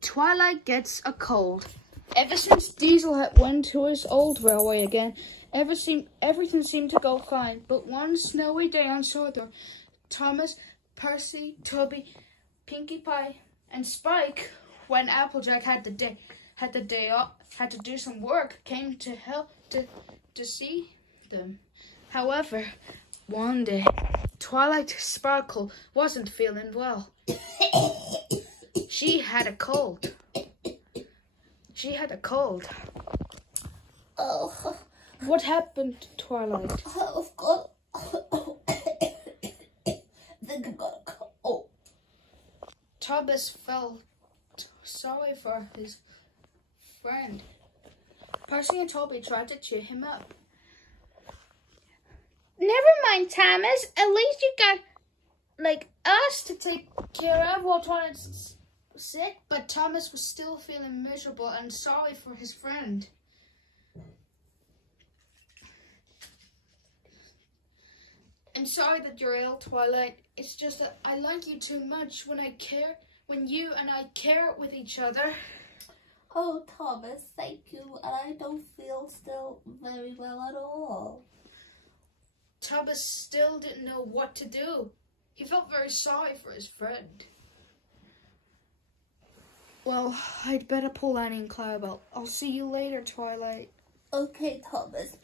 Twilight gets a cold. Ever since Diesel had went to his old railway again, everything seemed to go fine. But one snowy day on Shore, Thomas, Percy, Toby, Pinkie Pie, and Spike, when Applejack had the day off, had to do some work, came to help to see them. However, one day, Twilight Sparkle wasn't feeling well. She had a cold. Oh. What happened, Twilight? I've got... I think I've got a cold. Thomas felt sorry for his friend. Percy and Toby tried to cheer him up. Never mind, Thomas. At least you got, us to take care of while Twilight sick, but Thomas was still feeling miserable and sorry for his friend. I'm sorry that you're ill, Twilight. It's just that I like you too much when you and I care with each other. Oh, Thomas, thank you. And I don't feel still very well at all. Thomas still didn't know what to do. He felt very sorry for his friend. Well, I'd better pull Annie and Clarabelle. I'll see you later, Twilight. Okay, Thomas.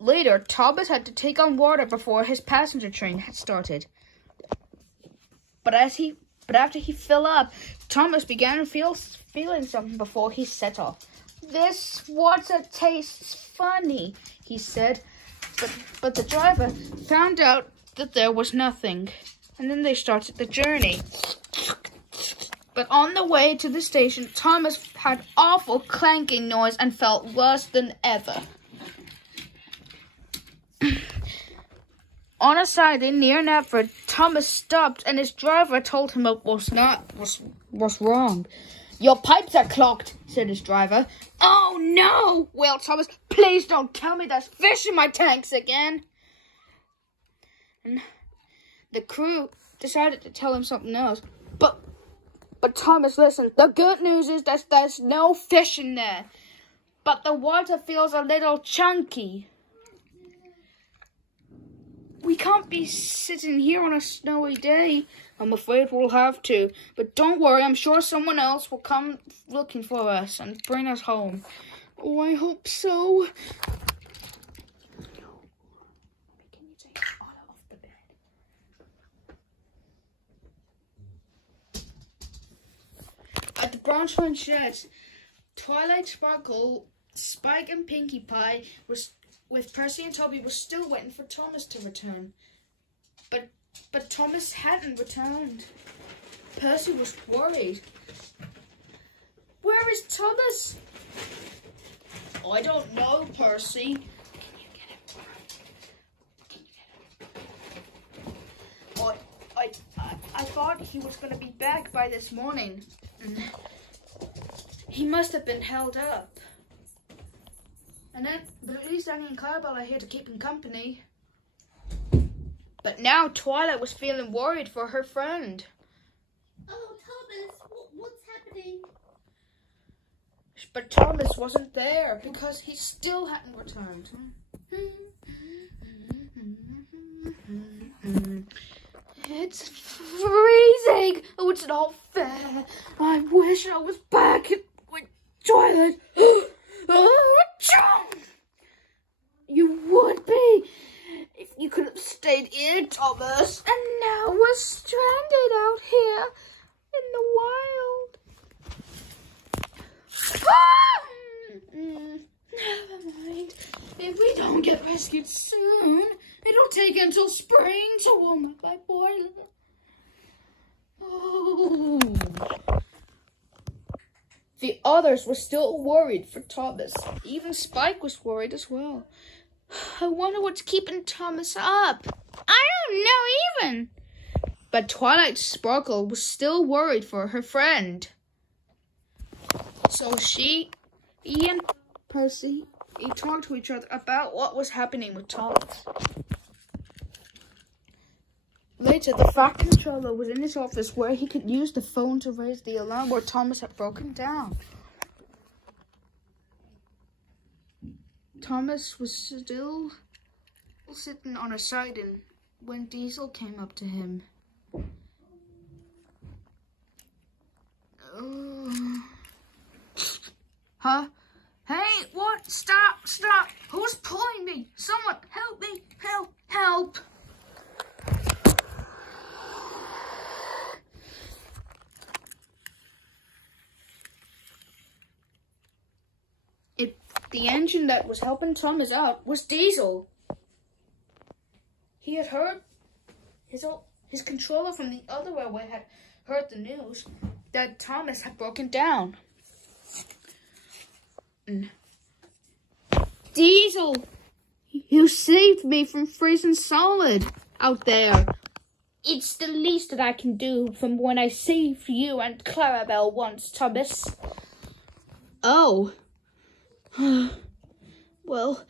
Later, Thomas had to take on water before his passenger train had started. But after he filled up, Thomas began feeling something before he set off. This water tastes funny, he said. But the driver found out that there was nothing. And then they started the journey. But on the way to the station, Thomas had awful clanking noise and felt worse than ever. On a siding near Knapford, Thomas stopped and his driver told him what was wrong. Your pipes are clogged, said his driver. Oh no, wailed Thomas. Please don't tell me there's fish in my tanks again. And the crew decided to tell him something else. But Thomas listened. The good news is that there's no fish in there. But the water feels a little chunky. We can't be sitting here on a snowy day. I'm afraid we'll have to. But don't worry, I'm sure someone else will come looking for us and bring us home. Oh, I hope so. Can you take Anna off the bed? At the Branchline sheds, Twilight, Sparkle, Spike and Pinkie Pie with Percy and Toby were still waiting for Thomas to return. But Thomas hadn't returned. Percy was worried. Where is Thomas? Oh, I don't know, Percy. Can you get him? Can you get him? Oh, I thought he was going to be back by this morning. He must have been held up. But at least Annie and Clarabelle are here to keep him company. But now Twilight was feeling worried for her friend. Oh, Thomas, what's happening? But Thomas wasn't there because he still hadn't returned. It's freezing. Oh, it's not fair. I wish I was back with Twilight. You would be if you could have stayed in, Thomas. And now we're stranded out here in the wild. Never mind. If we don't get rescued soon, it'll take until spring to warm up my boiler. Oh. The others were still worried for Thomas. Even Spike was worried as well. I wonder what's keeping Thomas up. I don't know even. But Twilight Sparkle was still worried for her friend. So she He and Percy, they talked to each other about what was happening with Thomas. Later, the Fat Controller was in his office where he could use the phone to raise the alarm where Thomas had broken down. Thomas was still sitting on a siding when Diesel came up to him. Huh? Hey, what? Stop, stop. Who's pulling me? Someone, help me. Help, help. The engine that was helping Thomas out was Diesel. He had heard his controller from the other railway had heard the news that Thomas had broken down. Diesel, you saved me from freezing solid out there. It's the least that I can do from when I saved you and Clarabelle once, Thomas. Oh. Well,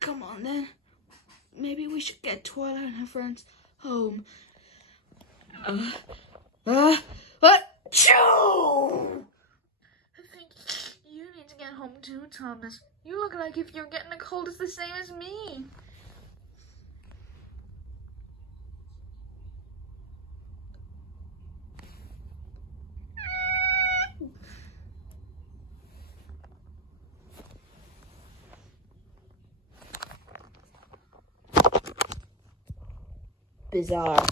come on then. Maybe we should get Twilight and her friends home. What? Choo! I think you need to get home too, Thomas. You look like if you're getting a cold, it's the same as me. Bizarre.